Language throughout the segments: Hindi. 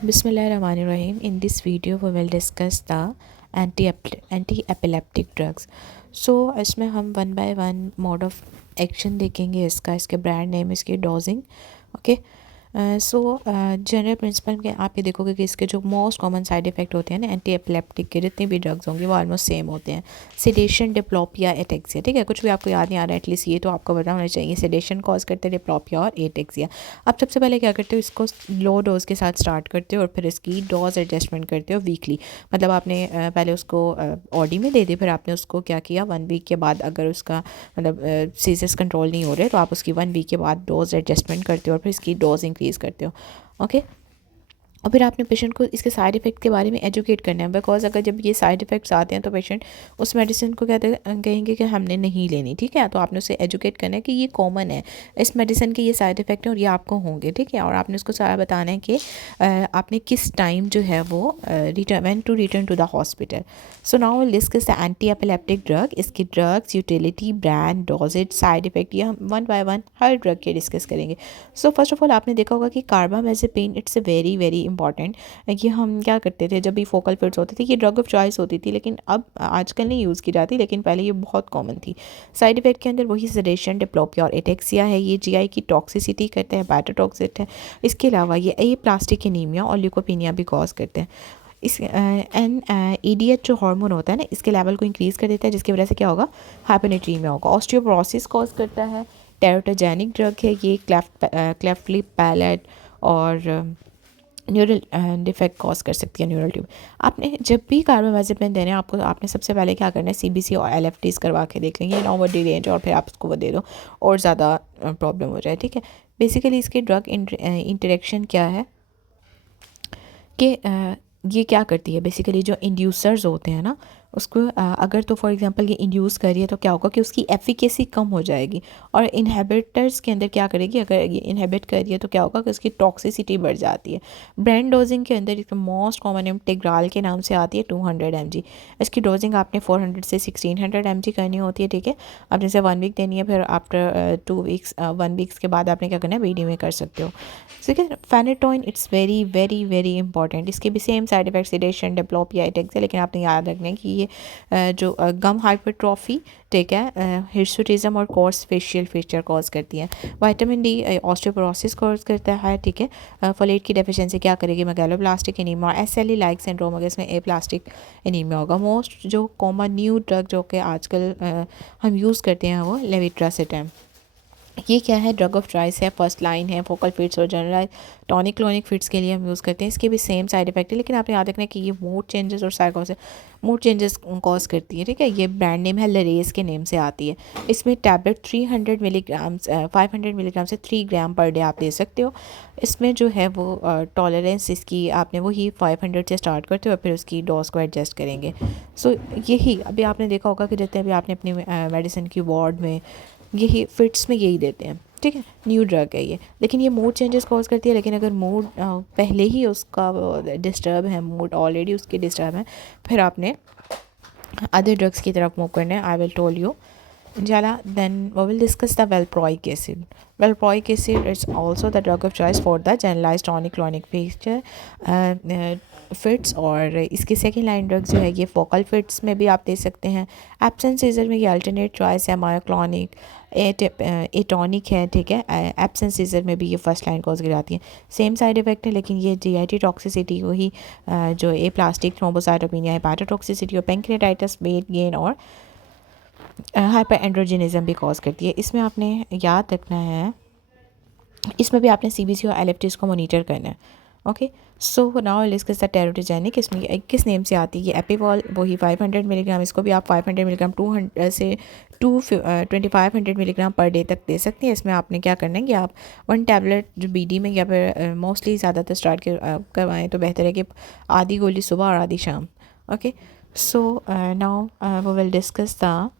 Bismillahirrahmanirrahim. In this video, we will discuss the anti-epileptic drugs. So इसमें हम one by one mod of action देखेंगे इसका, इसके ब्रांड नेम, इसकी डोजिंग। ओके। सो जनरल प्रिंसिपल के आप ये देखोगे कि इसके जो मोस्ट कॉमन साइड इफ़ेक्ट होते हैं ना एंटी एपिलेप्टिक के, जितने भी ड्रग्स होंगे वो ऑलमोस्ट सेम होते हैं। Sedation, diplopia, ataxia. ठीक है, कुछ भी आपको याद नहीं आ रहा है एटलीस्ट ये तो आपको पता होना चाहिए। सेडेशन कॉज करते हैं डिप्लोपिया और एटेक्सिया। आप सबसे पहले क्या करते हो, इसको लो डोज के साथ स्टार्ट करते हो और फिर इसकी डोज एडजस्टमेंट करते हो वीकली। मतलब आपने पहले उसको ऑडी में दे दी, फिर आपने उसको क्या किया, 1 वीक के बाद अगर उसका मतलब सीजर्स कंट्रोल नहीं हो रहे तो आप उसकी 1 वीक के बाद डोज एडजस्टमेंट करते हो और फिर इसकी डोज इंक्रीज़ करते हो। ओके। और फिर आपने पेशेंट को इसके साइड इफ़ेक्ट के बारे में एजुकेट करना है, बिकॉज अगर जब ये साइड इफ़ेक्ट्स आते हैं तो पेशेंट उस मेडिसिन को कहते कहेंगे कि हमने नहीं लेनी। ठीक है, तो आपने उसे एजुकेट करना है कि ये कॉमन है, इस मेडिसिन के ये साइड इफ़ेक्ट हैं और ये आपको होंगे। ठीक है, और आपने उसको सारा बताना है कि आपने किस टाइम जो है वो return to the hospital. So now will discuss the anti epileptic drug, इसकी drugs, utility, brand, dosages, side effect, ये हम वन बाय वन हर ड्रग के डिस्कस करेंगे। सो फर्स्ट ऑफ ऑल आपने देखा होगा कि carbamazepine it's a very very important. ये हम क्या करते थे जब भी फोकल फिट्स होते थे, ये ड्रग ऑफ चॉइस होती थी, लेकिन अब आजकल नहीं यूज़ की जाती, लेकिन पहले ये बहुत कॉमन थी। साइड इफेक्ट के अंदर वही सेडेशन, डिप्लोपिया और एटेक्सिया है। ये जीआई की टॉक्सिसिटी करते हैं, हेपाटोटॉक्सिक है। इसके अलावा ये प्लास्टिक एनीमिया और ल्यूकोपीनिया भी कॉज करते हैं। इस एन ईडीएच जो हार्मोन होता है ना, इसके लेवल को इंक्रीज़ कर देता है, जिसकी वजह से क्या होगा, हाइपोनेट्रीमिया होगा। ऑस्टियोपोरोसिस कॉज करता है। टेरोटोजेनिक ड्रग है ये, क्लेफ्ट लिप पैलेट और न्यूरल डिफेक्ट कॉज कर सकती है, न्यूरल ट्यूब। आपने जब भी कार्बामेज़ेपिन देने आपको, आपने सबसे पहले क्या करना है, सीबीसी और एलएफटीज करवा के देख लेंगे, नॉर्मल रेंज, और फिर आप उसको वो दे दो और ज़्यादा प्रॉब्लम हो जाए। ठीक है, बेसिकली इसके ड्रग इंटरेक्शन क्या है कि ये क्या करती है, बेसिकली जो इंड्यूसर्स होते हैं ना उसको अगर तो फॉर एग्जांपल ये इंड्यूस करिए तो क्या होगा कि उसकी एफिकेसी कम हो जाएगी। और इनहेबिटर्स के अंदर क्या करेगी, अगर ये इनहेबिट करिए तो क्या होगा कि उसकी टॉक्सिसिटी बढ़ जाती है। ब्रांड डोजिंग के अंदर एक मोस्ट कॉमन इंटेग्राल के नाम से आती है 200 mg। इसकी डोजिंग आपने 400 से 1600 mg करनी होती है। ठीक है, अब जैसे 1 वीक देनी है, फिर आफ्टर 2 वीक्स 1 वीक्स के बाद आपने क्या करना है, बीडी में कर सकते हो। ठीक है, phenytoin it's very very very important. इसके भी same side effect, sedation, diplopia, ataxia, लेकिन आपने याद रखना है कि ये जो गम हाइपरट्रॉफी, ठीक है, हिर्सुटिज्म और कोर्स फेशियल फीचर कॉज करती है। विटामिन डी ऑस्टियोपोरोसिस कॉज करता है। ठीक है, फोलेट की डेफिशिएंसी क्या करेगी, megaloblastic anaemia, SLE like syndrome, अगर इसमें एप्लास्टिक एनीमिया होगा। मोस्ट जो कॉमन न्यू ड्रग जो कि आजकल हम यूज़ करते हैं वो लेविट्रासिटाम। ये क्या है, ड्रग ऑफ चॉइस है, फर्स्ट लाइन है, फोकल फिट्स और जनरलाइज टॉनिक क्लोनिक फिट्स के लिए हम यूज़ करते हैं। इसके भी सेम साइड इफेक्ट है, लेकिन आपने याद रखना है कि ये मूड चेंजेस और साइकोसिस, मूड चेंजेस कॉज करती है। ठीक है, ये ब्रांड नेम है, लरेस के नेम से आती है। इसमें टैबलेट 300 मिलीग्राम 500 मिलीग्राम से 3 ग्राम पर डे आप ले सकते हो। इसमें जो है वो टॉलरेंस इसकी आपने वही 500 से स्टार्ट करते हो और फिर उसकी डोज को एडजस्ट करेंगे। सो यही अभी आपने देखा होगा कि जितने भी आपने अपनी मेडिसिन की वार्ड में यही फिट्स में यही देते हैं। ठीक है, न्यू ड्रग है ये, लेकिन ये मूड चेंजेस कॉज करती है। लेकिन अगर मूड पहले ही उसका डिस्टर्ब है, मूड ऑलरेडी उसकी डिस्टर्ब है, फिर आपने अदर ड्रग्स की तरफ मूव करना है। I will told you Jala, then we will discuss the valproic acid. Valproic acid is also the drug of choice for the generalized tonic-clonic feature fits. और इसकी सेकेंड लाइन ड्रग्स जो है ये फोकल फिट्स में भी आप दे सकते हैं। एब्सेंस सीजर में ये अल्टरनेट चॉइस है, मायोक्लॉनिक एटॉनिक है। ठीक है, एब्सेंस सीजर में भी ये फर्स्ट लाइन कॉज गिराती है। सेम साइड इफेक्ट है, लेकिन ये जीआईटी टॉक्सिसिटी वही जो ए प्लास्टिक, थ्रोम्बोसाइटोपिनिया, हेपाटोटॉक्सिसिटी और पेंक्रियाटाइटिस, वेट गेन और हाइपर एंड्रोजिनिज्म भी कॉज करती है। इसमें आपने याद रखना है, इसमें भी आपने सीबीसी और एलिप्टिस को मॉनिटर करना है। Okay, so now discuss the teratogenic. इसमें किस नेम से आती है, ये एपीवॉल वही 500 मिलीग्राम, इसको भी आप 500 मिलीग्राम 200 से 2500 मिलीग्राम पर डे तक दे सकते हैं। इसमें आपने क्या करना है कि आप 1 टैबलेट जो बीडी में या फिर मोस्टली ज़्यादातर स्टार्ट करवाएँ तो बेहतर है कि आधी गोली सुबह और आधी शाम। Okay, so now we will discuss the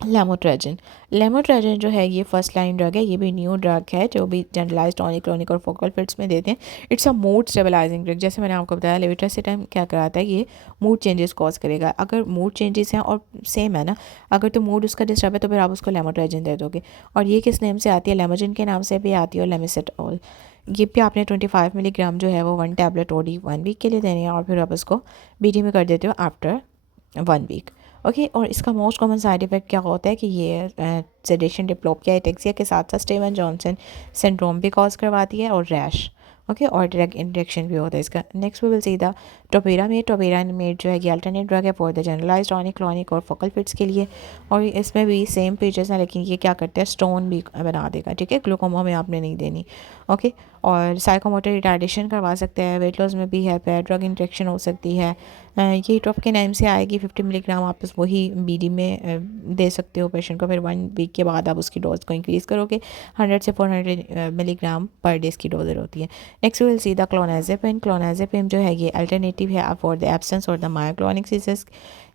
lamotrigine. Lamotrigine जो है ये फर्स्ट लाइन ड्रग है, ये भी न्यू ड्रग है जो भी जनरलाइज टॉनिक क्रोनिक और फोकल फिट्स में देते हैं। It's a mood stabilising drug. जैसे मैंने आपको बताया लेविट्रासिटाम क्या कराता है, ये मूड चेंजेस कॉज करेगा। अगर मूड चेंजेस हैं और सेम है ना, अगर तो मूड उसका डिस्टर्ब है तो फिर आप उसको लेमोट्रेजिन दे दोगे। और ये किस नेम से आती है, लेमोजिन के नाम से भी आती है और लेमिसेटॉल। ये भी आपने 25 मिलीग्राम जो है वो 1 टैबलेट ओडी 1 वीक के लिए देनी है और फिर आप उसको बीडी में कर देते हो आफ्टर 1 वीक। ओके और इसका मोस्ट कॉमन साइड इफ़ेक्ट क्या होता है कि ये सेडेशन, डिप्लोपिया, एटेक्सिया के साथ साथ स्टीवन जॉनसन सिंड्रोम भी कॉज करवाती है और रैश। ओके और डायरेक्ट इंजेक्शन भी होता है इसका। Next we will see the topiramate. Topiramate जो है ये अल्टरनेट ड्रग है for the generalize tonic clonic और फोकल फिट्स के लिए। और इसमें भी सेम फीचर्स हैं, लेकिन ये क्या करते हैं, स्टोन भी बना देगा, ठीक है। ग्लूकोमा में आपने नहीं देनी। ओके और साइकोमोटर रिटार्डेशन करवा सकते हैं, वेट लॉस में भी है, ड्रग इंजेक्शन हो सकती है। ये टॉप के नाम से आएगी 50 मिलीग्राम, आप वही बीडी में दे सकते हो पेशेंट को। फिर 1 वीक के बाद आप उसकी डोज को इंक्रीज़ करोगे, 100 से 400 मिलीग्राम पर डे इसकी डोज होती है। Next will see the clonazepam. Clonazepam जो है ये अल्टरनेटिव है फॉर द एब्सेंस और द मायोक्लोनिक सीजर्स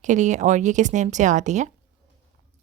के लिए। और ये किस नेम से आती है,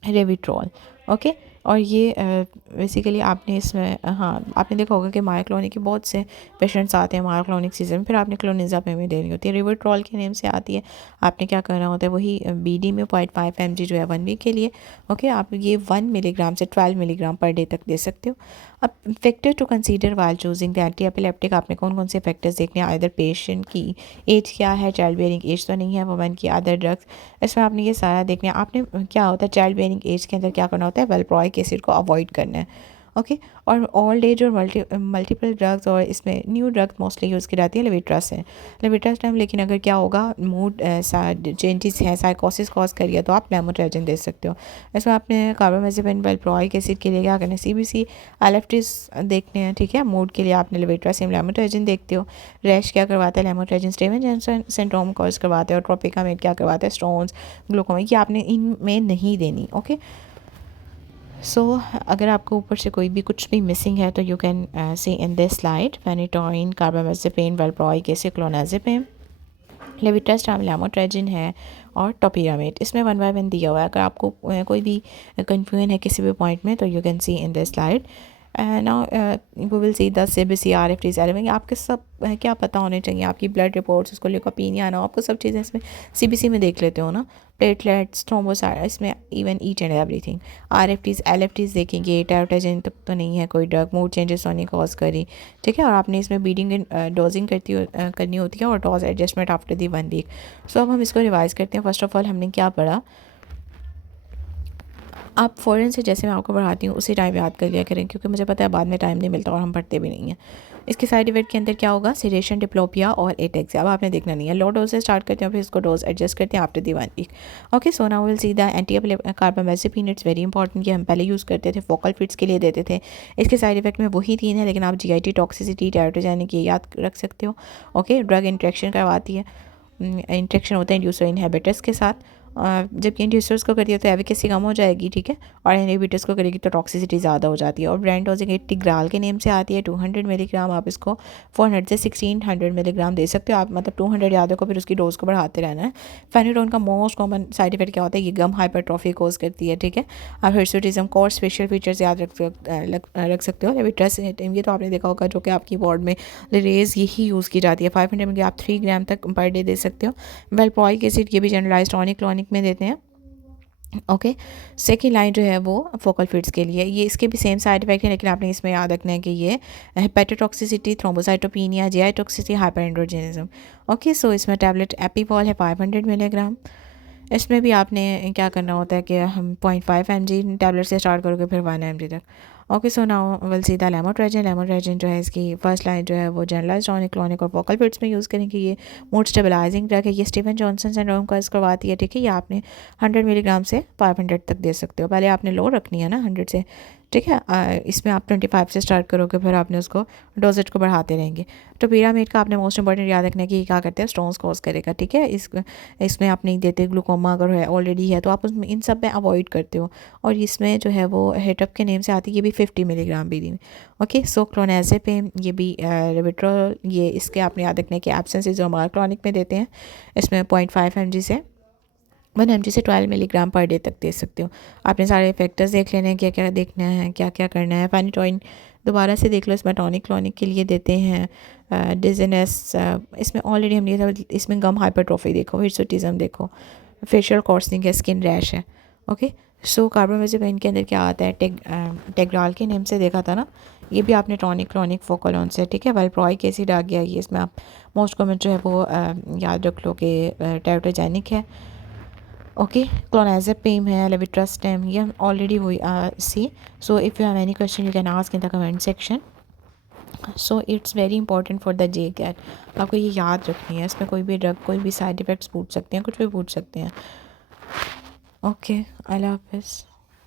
रेविट्रॉल। ओके और ये बेसिकली आपने इसमें हाँ आपने देखा होगा कि मायोक्लोनिक के बहुत से पेशेंट्स आते हैं मायोक्लोनिक सीजन, फिर आपने क्लोनिज़ापेम में देनी होती है। रिवर्ट्रॉल के नेम से आती है, आपने क्या करना होता है, वही बीडी में 0.5 mg जो है 1 वीक के लिए। ओके आप ये 1 मिलीग्राम से 12 मिलीग्राम पर डे तक दे सकते हो। अब factor to consider while choosing the anti epileptic, आपने कौन कौन से फैक्टर्स देखने हैं। आइदर पेशेंट की एज क्या है, चाइल्ड बेयरिंग एज तो नहीं है, वुमेन की, अदर ड्रग्स, इसमें आपने ये सारा देखना है। आपने क्या होता है चाइल्ड बेयरिंग एज के अंदर क्या करना होता है, वेलप्रोइक एसिड को अवॉइड करना है। ओके और ओल्ड एज और मल्टीपल ड्रग्स, और इसमें न्यू ड्रग मोस्टली यूज़ की जाती है लेविट्रस है, लेविट्रस टाइम। लेकिन अगर क्या होगा, मूड चेंजेस हैं, साइकोसिस कॉज करिए, तो आप लेमोट्रेजिन दे सकते हो। इसमें आपने कार्बामेज़ेपिन वेलप्रोइक एसिड के लिए क्या करना है, CBC एलेफ्टिस देखने हैं, ठीक है। मूड के लिए आपने लेविट्रासिम लेमोट्रेजिन देखते हो। रैश क्या करवाता है, लेमोट्रेजिन स्टीवन जॉनसन सिंड्रोम कॉज करवाता है। और ट्रोपिकामेट क्या करवाता है, स्टोन्स, ग्लूकोमा, ये आपने इनमें नहीं देनी। ओके सो अगर आपको ऊपर से कोई भी कुछ भी मिसिंग है तो you can see in this slide, phenytoin, carbamazepine, valproic acid, clonazepam, levetiracetam, lamotrigine है और टोपिरामेट। इसमें 1 बाय 1 दिया हुआ है। अगर आपको कोई भी कन्फ्यूजन है किसी भी पॉइंट में तो you can see in this slide. Now we will see the CBC RFTs element. आपके सब क्या पता होने चाहिए, आपकी ब्लड रिपोर्ट्स, उसको ल्यूकोपीनिया ना, आपको सब चीज़ें इसमें CBC में देख लेते हो ना, प्लेटलेट्स, थ्रोम्बोसाइट, इसमें even each and everything. RFTs LFTs देखेंगे, टायरोटाइजिन तक तो नहीं है कोई ड्रग, मूड चेंजेस तो नहीं कॉज करी, ठीक है। और आपने इसमें बीडिंग डोजिंग करनी होती है और dose adjustment after the 1 week. सो अब हम इसको रिवाइज करते हैं। फर्स्ट ऑफ ऑल हमने क्या पढ़ा, आप फ़ौरन से जैसे मैं आपको पढ़ाती हूँ उसी टाइम याद कर लिया करें, क्योंकि मुझे पता है बाद में टाइम नहीं मिलता और हम पढ़ते भी नहीं हैं। इसके साइड इफेक्ट के अंदर क्या होगा, सेडेशन, डिप्लोपिया और एटेक्सिया। अब आपने देखना नहीं है, लो डोज से स्टार्ट करते हैं फिर इसको डोज एडजस्ट करते हैं after the 1 week. Okay so now will see the anti carbamazepine. It's very important, ये हम पहले यूज़ करते थे, फोकल फिट्स के लिए देते थे। इसके साइड इफेक्ट में वही 3 है, लेकिन आप GIT, टॉक्सिसिटी, टेरोटोजेनिक ये याद रख सकते हो। ओके ड्रग इंट्रैक्शन करवाती है, इंट्रैक्शन होता है इंड्यूसर इनहिबिटर्स के साथ। जबकि इंड्यूसर्स को करिए तो एफिकेसी कम हो जाएगी, ठीक है। और इनहिबिटर्स को करेगी तो टॉक्सिसिटी ज़्यादा हो जाती है। और ब्रांड डोजिंग 80 ग्राल के नेम से आती है, 200 मिलीग्राम। आप इसको 400 से 1600 मिलीग्राम दे सकते हो आप, मतलब 200 याद रखो, फिर उसकी डोज को बढ़ाते रहना है। फेनिटोन का मोस्ट कॉमन साइड इफेक्ट क्या होता है, ये गम हाइपरट्रॉफी कोज करती है, ठीक है। आप हिर्सुटिज्म को स्पेशल फीचर्स याद रख सकते हो। लेविट्रस ये तो आपने देखा होगा, जो कि आपकी बोर्ड में रेज यही यूज़ की जाती है। 500 मिली आप 3 ग्राम तक पर डे दे सकते हो। वेलप्रोइक एसिड ये भी जनरलाइज टॉनिक क्लॉनिक में देते हैं। ओके सेकेंड लाइन जो है वो फोकल फिट्स के लिए, ये इसके भी सेम साइड इफेक्ट है, लेकिन आपने इसमें याद रखना है कि ये hepatotoxicity, thrombocytopenia, GI toxicity, hyperandrogenism. Okay so इसमें टैबलेट एपीवॉल है 500 मिलीग्राम। इसमें भी आपने क्या करना होता है कि हम 0.5 mg टैबलेट से स्टार्ट करोगे, फिर 1 mg तक। Okay so now will see the lamotrigine. Lamotrigine जो है इसकी फर्स्ट लाइन जो है वो जनरलाइज टॉनिक क्लॉनिक और फोकल फिट्स में यूज़ करेंगे। ये मूड स्टेबलाइजिंग ड्रग है, ये स्टीवन जॉनसन सिंड्रोम का करवाती है, ठीक है। ये आपने 100 मिलीग्राम से 500 तक दे सकते हो। पहले आपने लो रखनी है ना 100 से, ठीक है। इसमें आप 25 से स्टार्ट करोगे, फिर आपने उसको डोजेज को बढ़ाते रहेंगे। तो पिरामिड का आपने मोस्ट इंपॉर्टेंट याद रखना है कि क्या करते हैं, स्टोन्स कॉज करेगा, ठीक है। इसमें आप नहीं देते, ग्लूकोमा अगर है ऑलरेडी है तो आप उसमें इन सब में अवॉइड करते हो। और इसमें जो है वो हेटअप के नेम से आती है, ये भी 50 मिलीग्राम भी। ओके सो क्लोनाजेपिम ये भी रिविट्रोल, ये इसके आपने याद रखना है कि एब्सेंस जो मार्क्रोनिक में देते हैं, इसमें 0.5 mg से 1 mg से 12 mg पर डे तक दे सकते हो। आपने सारे फैक्टर्स देख लेने हैं, क्या क्या देखना है, क्या क्या करना है। पैनिटोइन दोबारा से देख लो, इसमें टॉनिक क्लॉनिक के लिए देते हैं। डिजीनेस इसमें ऑलरेडी हम ये था, इसमें गम हाइपरट्रॉफी देखो, हिर्सुटिज्म देखो, फेशियल कॉर्सनिंग है, स्किन रैश है। ओके, सो कार्बामेज़ेपाइन के अंदर क्या आता है, टेग्राल के नेम से देखा था ना, ये भी आपने टॉनिक क्लॉनिक फोकोलॉन से, ठीक है। वालप्रोइक एसिड आ गया, ये इसमें आप मोस्ट कॉमन जो है वो याद रख लो कि टेरोटोजेनिक है। ओके, क्लोनाज़ेपाम है, लेविट्रास्टेम, ये ऑलरेडी हुई सी। So if you have any question you can ask in the comment section. So it's very important for the J cat, आपको ये याद रखनी है। इसमें कोई भी ड्रग, कोई भी साइड इफ़ेक्ट्स पूछ सकते हैं, कुछ भी पूछ सकते हैं। ओके, अल्लाह हाफिज़।